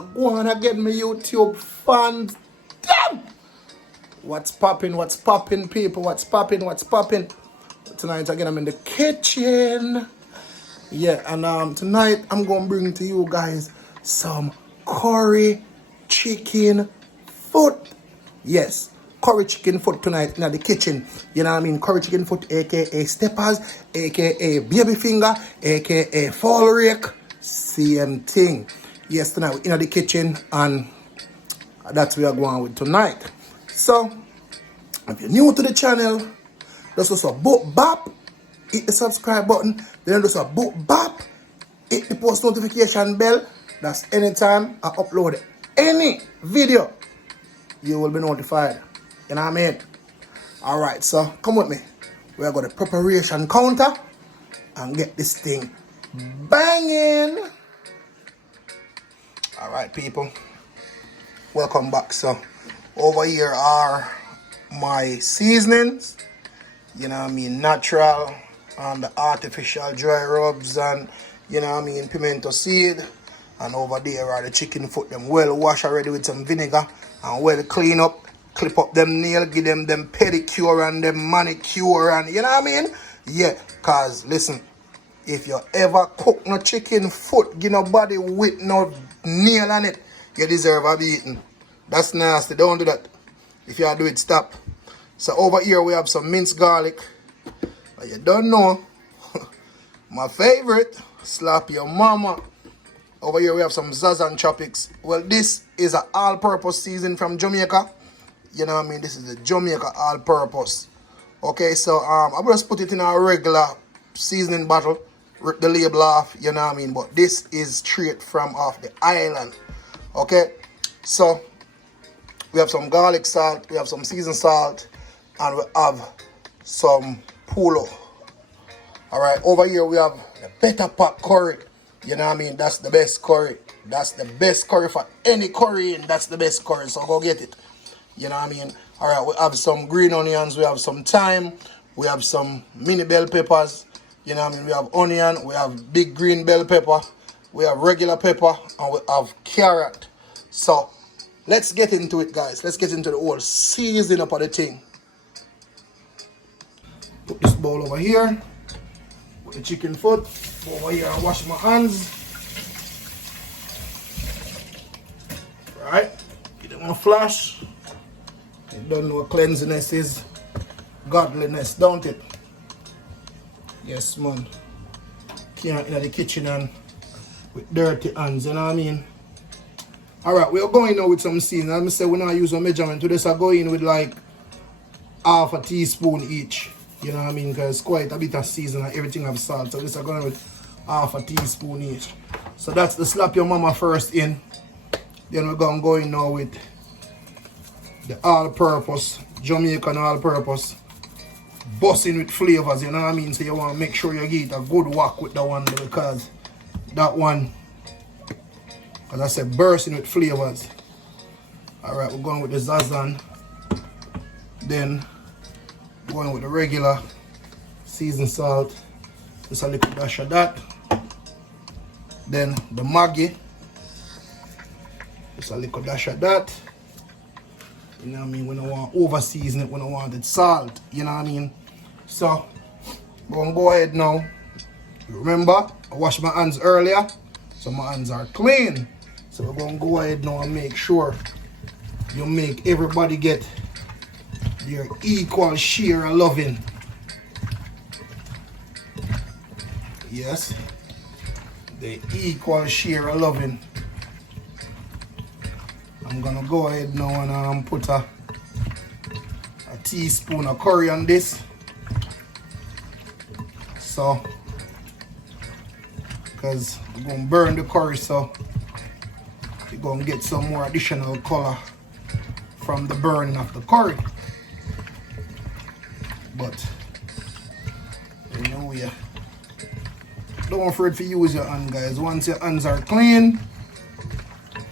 Wagwan again, my YouTube fans. Damn! What's popping, people? What's popping? Tonight again, I'm in the kitchen. Yeah, and tonight I'm gonna bring to you guys some curry chicken foot. Yes, curry chicken foot tonight in the kitchen. You know what I mean? Curry chicken foot, aka steppers, aka baby finger, aka fall rake. Same thing. Yes, tonight we're in the kitchen, and that's what we're going with tonight. So, if you're new to the channel, just also book bap, hit the subscribe button, then just a book bap, hit the post notification bell. That's anytime I upload any video, you will be notified. You know what I mean? Alright, so come with me. We're going to preparation counter and get this thing banging. Alright, people. Welcome back. So over here are my seasonings. You know what I mean? Natural and the artificial dry rubs, and you know what I mean, pimento seed. And over there are the chicken foot, them well washed already with some vinegar and well clean up, clip up them nail, give them pedicure and them manicure, and you know what I mean? Yeah, cause listen, if you ever cook no chicken foot, give nobody with no nail on it, you deserve a beating. That's nasty, don't do that. If you do it, stop. So over here we have some minced garlic. You don't know, my favorite, slap your mama. Over here we have some zazan choppings. Well, this is an all-purpose season from Jamaica. You know what I mean? This is a Jamaica all-purpose. Okay, so I will just put it in a regular seasoning bottle, rip the label off, you know what I mean? But this is straight from off the island. Okay, so we have some garlic salt, we have some seasoned salt, and we have some pulo. Alright, over here we have the better pot curry. You know what I mean? That's the best curry. That's the best curry for any curry, and that's the best curry. So go get it. You know what I mean? Alright, we have some green onions, we have some thyme, we have some mini bell peppers. You know what I mean? We have onion, we have big green bell pepper, we have regular pepper, and we have carrot. So let's get into it, guys. Let's get into the whole seasoning up of the thing. Put this bowl over here. Put the chicken foot over here and wash my hands. Right? Give them a flash. You don't know what cleanliness is. Godliness, don't it? Yes, man. Can't in the kitchen and with dirty hands, you know what I mean? Alright, we're going now with some seasoning. As I say, we're not using measurement. We just are going with like half a teaspoon each. You know what I mean? Because quite a bit of season and everything have salt. So this are going with half a teaspoon each. So that's the slap your mama first in. Then we're going to go in now with the all-purpose, Jamaican all-purpose, busting with flavors, you know what I mean? So you want to make sure you get a good whack with that one, because that one, as I said, bursting with flavors. Alright, we're going with the zazan. Then going with the regular seasoned salt, just a little dash of that. Then the Maggi, just a little dash of that. You know what I mean? We don't want to over season it, we don't want it salt, you know what I mean? So we're gonna go ahead now. Remember, I washed my hands earlier, so my hands are clean. So we're gonna go ahead now and make sure you make everybody get their equal share of loving. Yes, the equal share of loving. I'm gonna go ahead now and put a teaspoon of curry on this. So, because we're gonna burn the curry, so you're gonna get some more additional color from the burning of the curry. But you know, yeah, don't afraid to use your hand, guys. Once your hands are clean,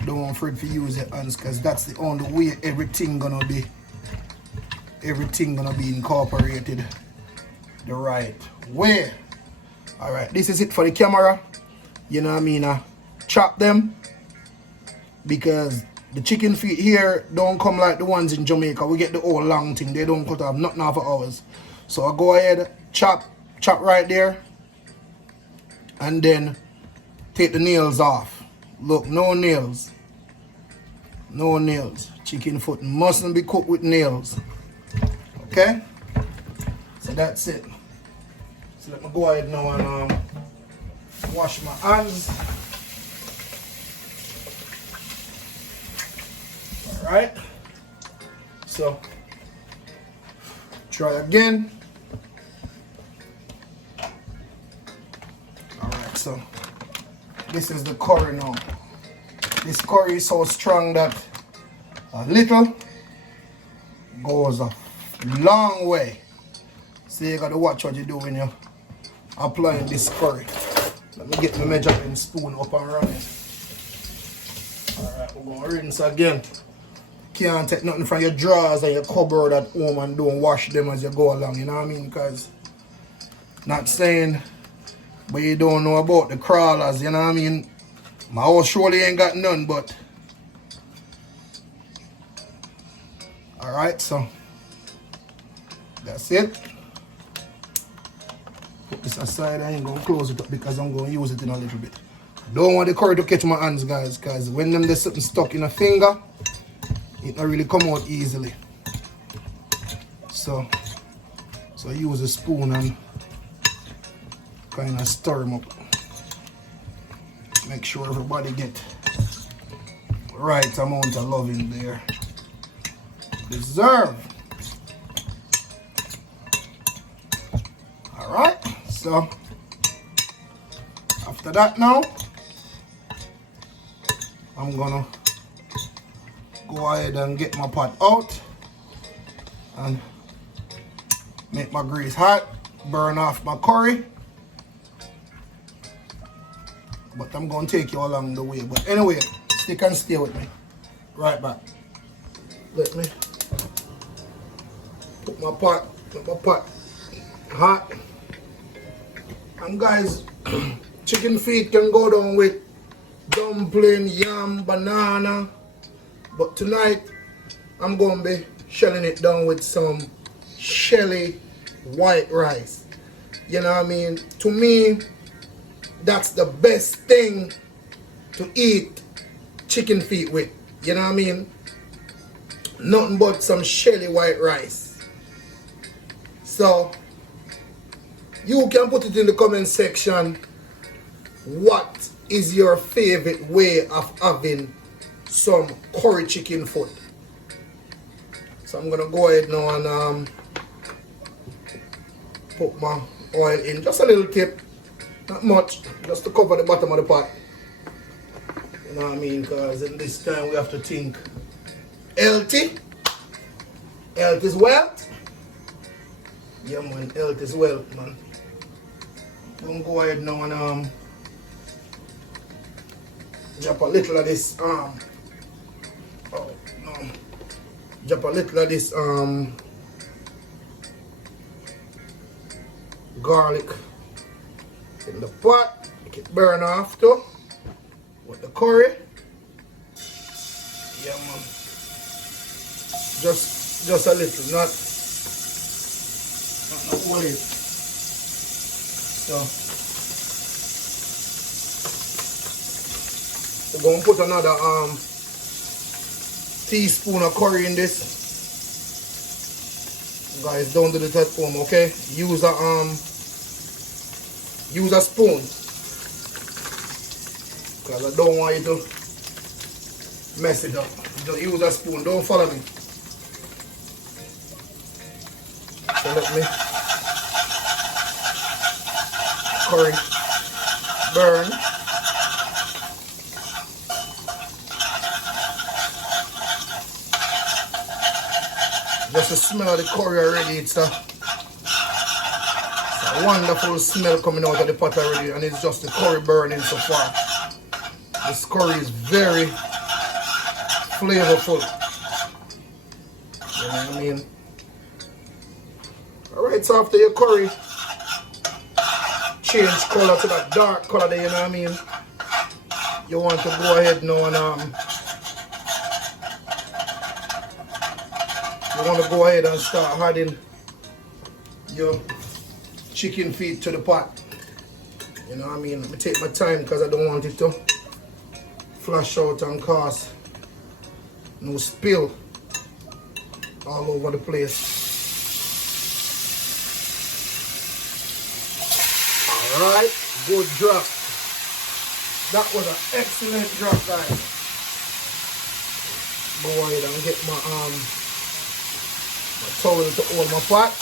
don't afraid to use your hands, because that's the only way everything gonna be incorporated the right way. Alright, this is it for the camera. You know what I mean? Chop them, because the chicken feet here don't come like the ones in Jamaica. We get the whole long thing. They don't cut off nothing off of ours. So I go ahead, chop right there, and then take the nails off. Look, no nails. No nails. Chicken foot mustn't be cooked with nails. Okay? So that's it. So let me go ahead now and wash my hands. Alright. So try again. Alright, so this is the curry now. This curry is so strong that a little goes a long way. So you gotta watch what you do when you're applying this curry. Let me get my measuring spoon up and running. Alright, we're gonna rinse again. Can't take nothing from your drawers and your cupboard at home and don't wash them as you go along, you know what I mean? Because not saying, but you don't know about the crawlers, you know what I mean? My house surely ain't got none, but alright, so that's it. Put this aside. I ain't gonna close it up because I'm gonna use it in a little bit. Don't want the curry to catch my hands, guys, because when there's something stuck in a finger, it don't really come out easily. So use a spoon and kind of stir them up. Make sure everybody get right amount of love in there. Deserve. Alright, so after that now, I'm gonna go ahead and get my pot out and make my grease hot, burn off my curry. But I'm going to take you along the way. But anyway, stick and stay with me. Right back. Let me put my pot hot. And guys, chicken feet can go down with dumpling, yam, banana. But tonight, I'm going to be shelling it down with some shelly white rice. You know what I mean? To me, that's the best thing to eat chicken feet with. You know what I mean? Nothing but some shelly white rice. So, you can put it in the comment section. What is your favorite way of having some curry chicken foot? So I'm gonna go ahead now and put my oil in. Just a little tip. Not much, just to cover the bottom of the pot. You know what I mean? Because in this time we have to think healthy. Health is wealth. Yeah man, health is wealth, man. I'm gonna go ahead now and drop a little of this drop a little of this garlic in the pot, make it burn off too with the curry. Yeah man, just a little, not no oil. So we're going to put another teaspoon of curry in this. Guys, don't do this at home, okay? Use a spoon, because I don't want you to mess it up. Just use a spoon, don't follow me. So let me curry burn. Just the smell of the curry already, it's a wonderful smell coming out of the pot already, and it's just the curry burning so far. This curry is very flavorful. You know what I mean? Alright, so after your curry change color to that dark color there, you know what I mean? You want to go ahead now and you want to go ahead and start adding your chicken feet to the pot. You know what I mean? Let me take my time because I don't want it to flash out and cause no spill all over the place. Alright, good drop. That was an excellent drop, guys. Go ahead and get my towel to hold my pot.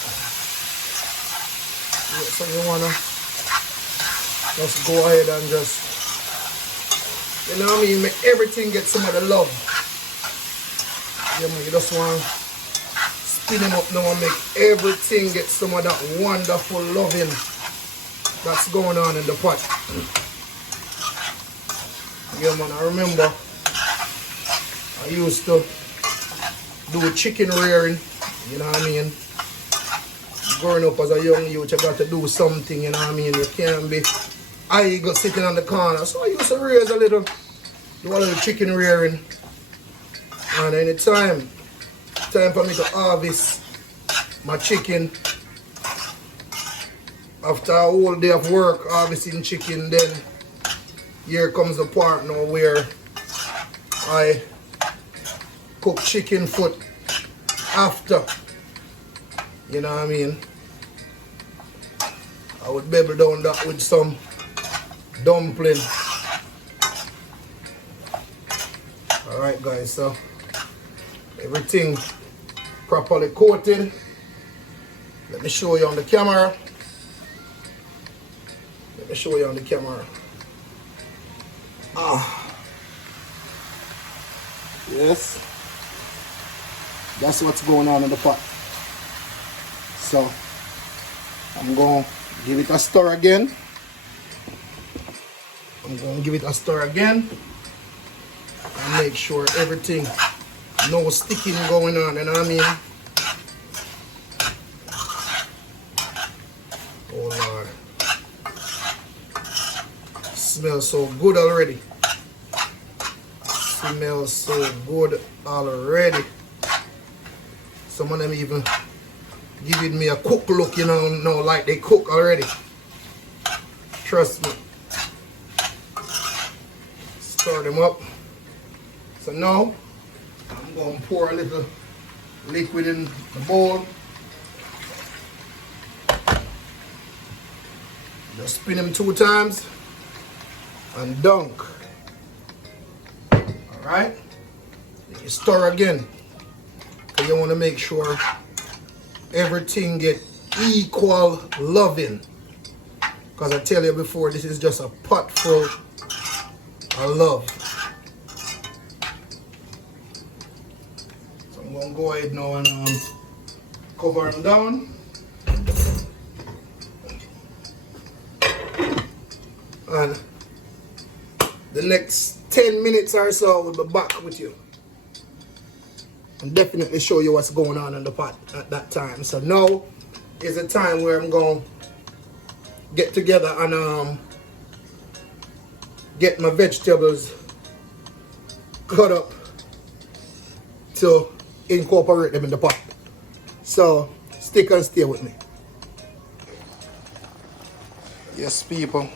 Yeah, so you wanna just go ahead and just, you know what I mean, make everything get some of the love. Yeah, man, you just want to spin them up now and make everything get some of that wonderful loving that's going on in the pot. Yeah, man, I remember I used to do chicken rearing, you know what I mean? Growing up as a young youth, you got to do something, you know what I mean? You can't be idle sitting on the corner. So I used to raise do a little chicken rearing. And anytime, time for me to harvest my chicken, after a whole day of work harvesting chicken, then here comes the part now where I cook chicken foot after. You know what I mean? I would bevel down that with some dumpling. Alright guys, so everything properly coated. Let me show you on the camera. Let me show you on the camera. Yes. That's what's going on in the pot. So I'm going to give it a stir again. I'm going to give it a stir again and make sure everything, no sticking going on, you know what I mean? Oh Lord. Smells so good already. Smells so good already. Some of them even giving me a cook look, you know, like they cook already. Trust me. Stir them up. So now I'm going to pour a little liquid in the bowl. Just spin them 2 times and dunk. Alright? You stir again. Because you want to make sure everything get equal loving. Because I tell you before, this is just a pot full of love. So I'm going to go ahead now and cover them down. And the next 10 minutes or so, we'll be back with you. And definitely show you what's going on in the pot at that time. So now is the time where I'm going to get together and get my vegetables cut up to incorporate them in the pot. So stick and stay with me. Yes, people.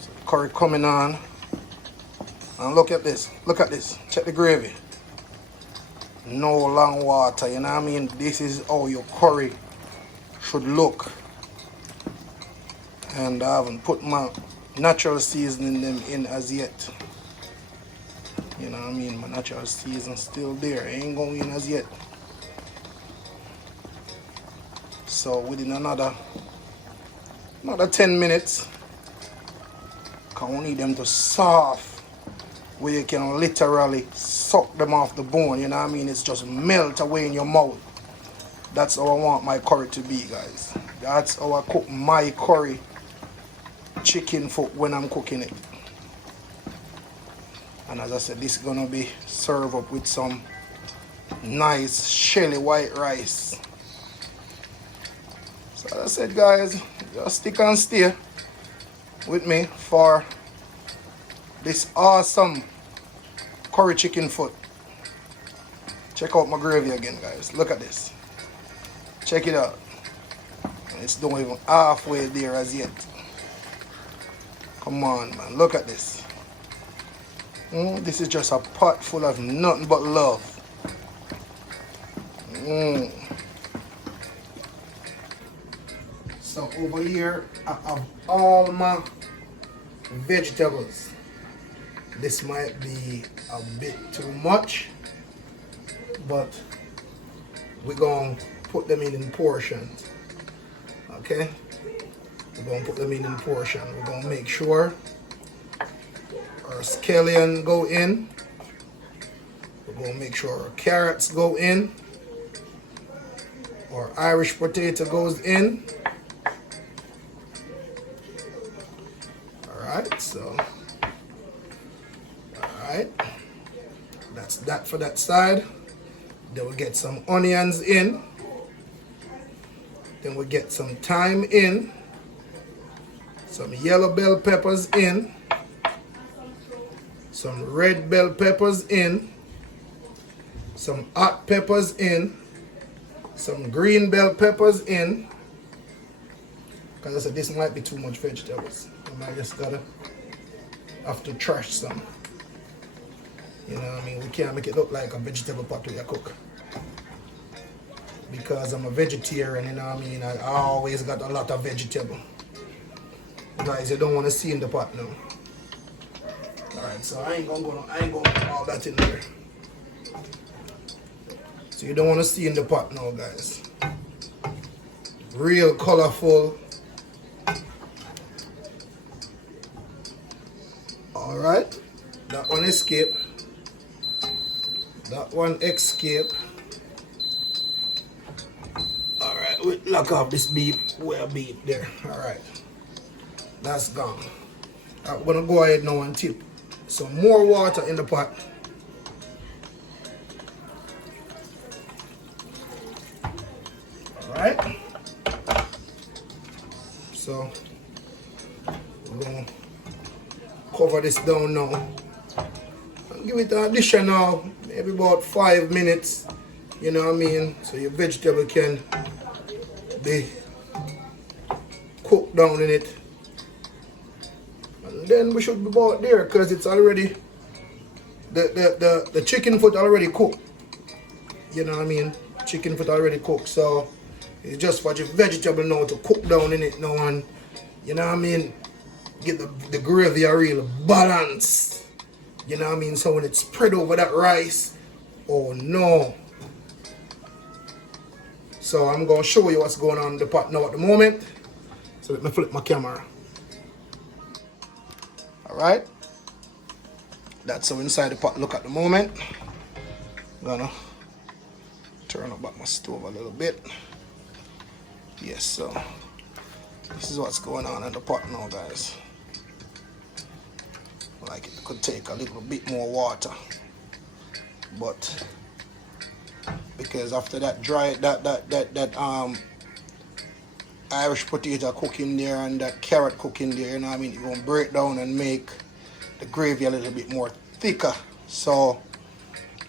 So curry coming on. And look at this. Look at this. Check the gravy. No long water, you know what I mean? This is how your curry should look. And I haven't put my natural seasoning them in as yet. You know what I mean? My natural season still there. It ain't going in as yet. So within another 10 minutes, because we need them to soft, where you can literally suck them off the bone, you know what I mean? It's just melt away in your mouth. That's how I want my curry to be, guys. That's how I cook my curry chicken foot when I'm cooking it. And as I said, this is gonna be served up with some nice shelly white rice. So as I said, guys, just stick and stay with me for this awesome curry chicken foot. Check out my gravy again, guys. Look at this. Check it out. And it's not even halfway there as yet. Come on, man. Look at this. This is just a pot full of nothing but love. So over here, I have all my vegetables. This might be a bit too much, but we're going to put them in portions. Okay? We're going to put them in portions. We're going to make sure our scallion go in. We're going to make sure our carrots go in. Our Irish potato goes in. Alright, so that's that for that side. Then we'll get some onions in. Then we'll get some thyme in. Some yellow bell peppers in. Some red bell peppers in. Some hot peppers in. Some green bell peppers in. Because I said this might be too much vegetables. I might just have to trash some. You know what I mean? We can't make it look like a vegetable pot we cook. Because I'm a vegetarian, you know what I mean? I always got a lot of vegetable. Guys, you don't want to see in the pot now. Alright, so I ain't gonna put all that in there. So you don't want to see in the pot now, guys. Real colorful. Alright, that one escape. That one escape. Alright, we lock off this beep. Well beep there. Alright. That's gone. I'm gonna go ahead now and tip some more water in the pot. Alright. So we're gonna cover this down now. And give it an additional maybe about 5 minutes. You know what I mean? So your vegetable can be cooked down in it. And then we should be about there because it's already the chicken foot already cooked. You know what I mean? Chicken foot already cooked. So it's just for your vegetable now to cook down in it now, and you know what I mean? Get the gravy a real balance. You know what I mean? So when it's spread over that rice, oh no. So I'm going to show you what's going on in the pot now at the moment. So let me flip my camera. Alright. That's how inside the pot look at the moment. I'm gonna turn up back my stove a little bit. Yes, so this is what's going on in the pot now, guys. Like it could take a little bit more water, but because after that Irish potato cooking there and that carrot cooking there, you know what I mean, it's gonna break down and make the gravy a little bit more thicker. So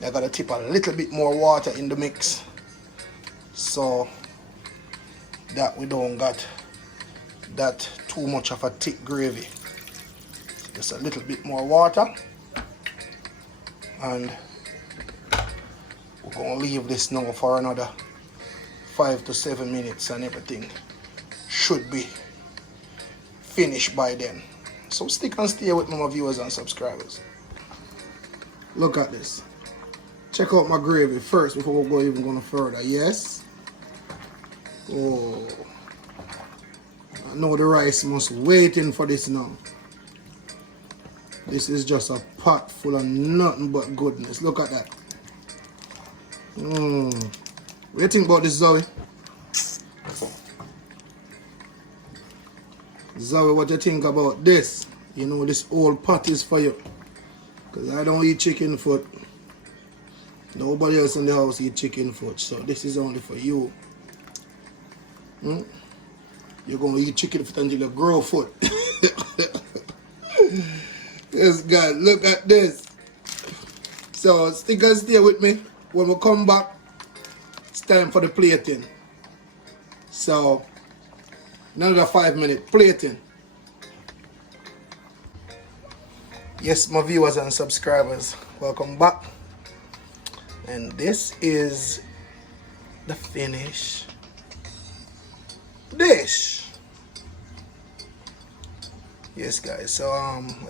I gotta tip a little bit more water in the mix so that we don't got that too much of a thick gravy. Just a little bit more water, and we're gonna leave this now for another 5 to 7 minutes and everything should be finished by then. So stick and stay with me, my viewers and subscribers. Look at this. Check out my gravy first before we go even going further. Yes. Oh, I know the rice must waiting for this now. This is just a pot full of nothing but goodness. Look at that. What do you think about this, Zoe? Zoe, what do you think about this? You know, this whole pot is for you. Because I don't eat chicken foot. Nobody else in the house eat chicken foot. So this is only for you. You're going to eat chicken foot until you grow foot. Yes, guys, look at this. So stick and stay with me. when we come back, it's time for the plating. So, another 5 minute plating. Yes, my viewers and subscribers, welcome back. And this is the finished dish. Yes, guys. So,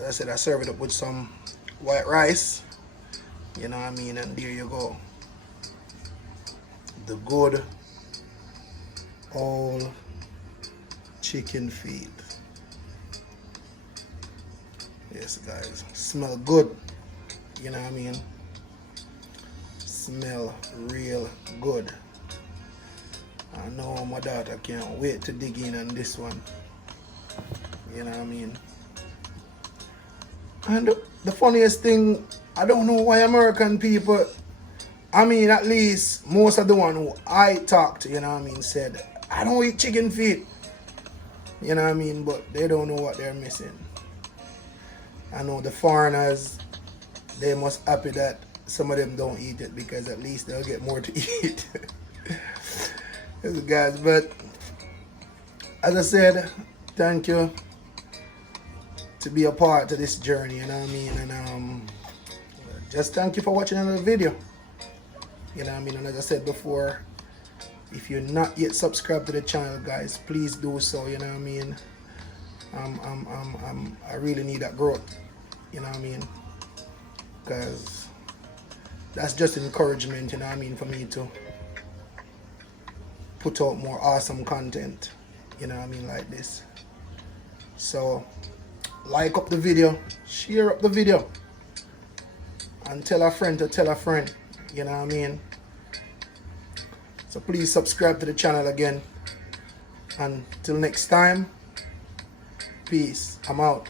as I said, I serve it up with some white rice. You know what I mean? And there you go. The good old chicken feet. Yes, guys. Smell good. You know what I mean? Smell real good. I know my daughter can't wait to dig in on this one. You know what I mean? And the funniest thing, I don't know why American people, I mean, at least most of the one who I talked to, you know what I mean, said, I don't eat chicken feet. You know what I mean? But they don't know what they're missing. I know the foreigners, they must happy that some of them don't eat it because at least they'll get more to eat. Guys, but as I said, thank you to be a part of this journey, you know what I mean? And just thank you for watching another video. You know what I mean? And as I said before, if you're not yet subscribed to the channel, guys, please do so, you know what I mean? I really need that growth, you know what I mean? Because that's just encouragement, you know what I mean, for me to put out more awesome content, you know what I mean, like this. So, like up the video, share up the video, and tell a friend to tell a friend, you know what I mean? So please subscribe to the channel again. Until next time, peace. I'm out.